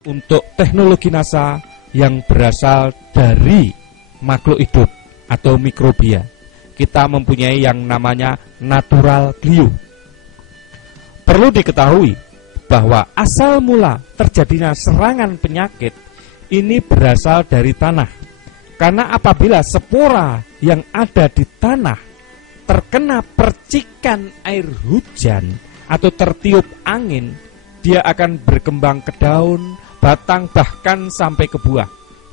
untuk teknologi NASA yang berasal dari makhluk hidup atau mikrobia. Kita mempunyai yang namanya natural glue. Perlu diketahui bahwa asal mula terjadinya serangan penyakit ini berasal dari tanah. Karena apabila spora yang ada di tanah terkena percikan air hujan atau tertiup angin, dia akan berkembang ke daun, batang, bahkan sampai ke buah.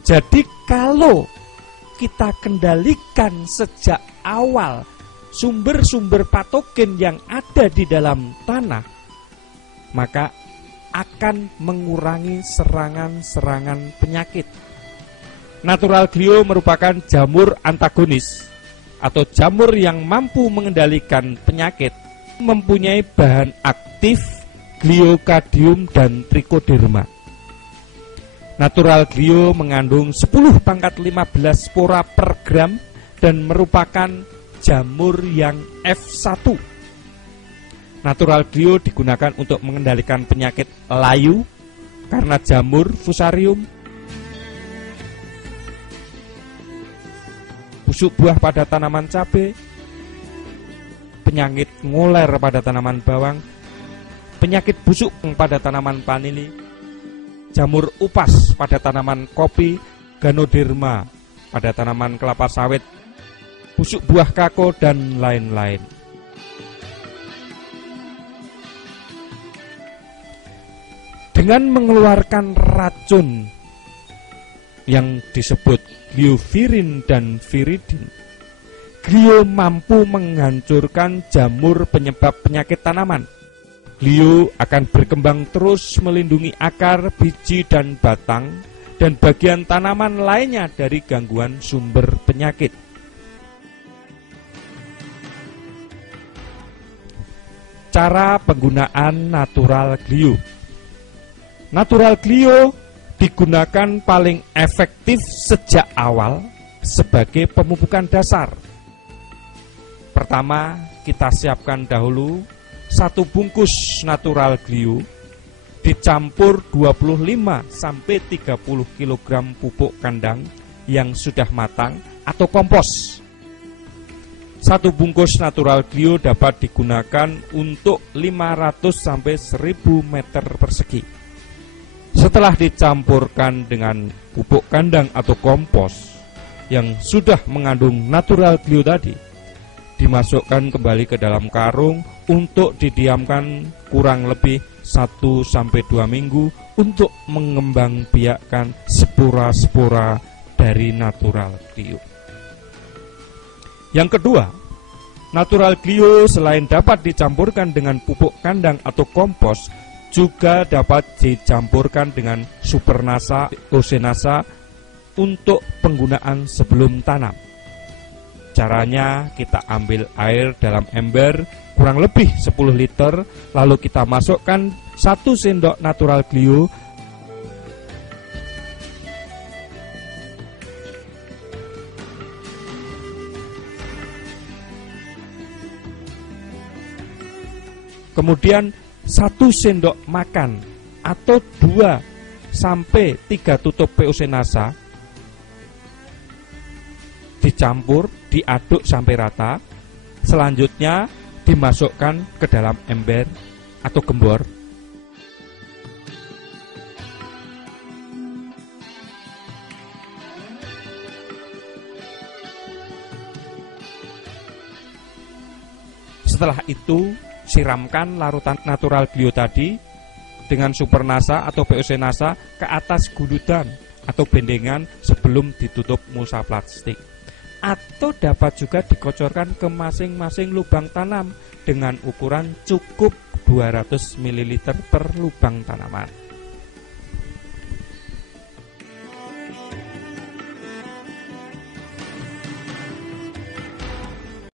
Jadi kalau kita kendalikan sejak awal sumber-sumber patogen yang ada di dalam tanah, maka akan mengurangi serangan-serangan penyakit. Natural glue merupakan jamur antagonis atau jamur yang mampu mengendalikan penyakit, mempunyai bahan aktif gliokadium dan trichoderma. Natural glue mengandung 10⁻15 spora per gram dan merupakan jamur yang F1. Natural glue digunakan untuk mengendalikan penyakit layu karena jamur fusarium, busuk buah pada tanaman cabai, penyakit ngoler pada tanaman bawang, penyakit busuk pada tanaman vanili, jamur upas pada tanaman kopi, ganoderma pada tanaman kelapa sawit, busuk buah kakao, dan lain-lain. Dengan mengeluarkan racun yang disebut gliovirin dan viridin, glio mampu menghancurkan jamur penyebab penyakit tanaman. Glio akan berkembang terus melindungi akar, biji, dan batang, dan bagian tanaman lainnya dari gangguan sumber penyakit. Cara penggunaan natural glue. Natural glue digunakan paling efektif sejak awal sebagai pemupukan dasar. Pertama, kita siapkan dahulu 1 bungkus natural glue dicampur 25-30 kg pupuk kandang yang sudah matang atau kompos. 1 bungkus natural glue dapat digunakan untuk 500-1000 meter persegi. Setelah dicampurkan dengan pupuk kandang atau kompos yang sudah mengandung natural glue tadi, dimasukkan kembali ke dalam karung untuk didiamkan kurang lebih 1-2 minggu untuk mengembangbiakkan spora-spora dari natural glue. Yang kedua, natural glue selain dapat dicampurkan dengan pupuk kandang atau kompos, juga dapat dicampurkan dengan supernasa, osenasa untuk penggunaan sebelum tanam. Caranya, kita ambil air dalam ember kurang lebih 10 liter, lalu kita masukkan 1 sendok natural glue, kemudian 1 sendok makan atau 2-3 tutup POC NASA dicampur, diaduk sampai rata. Selanjutnya dimasukkan ke dalam ember atau gembor. Setelah itu, siramkan larutan natural glue tadi dengan supernasa atau POC NASA ke atas guludan atau bendengan sebelum ditutup mulsa plastik. Atau dapat juga dikocorkan ke masing-masing lubang tanam dengan ukuran cukup 200 ml per lubang tanaman.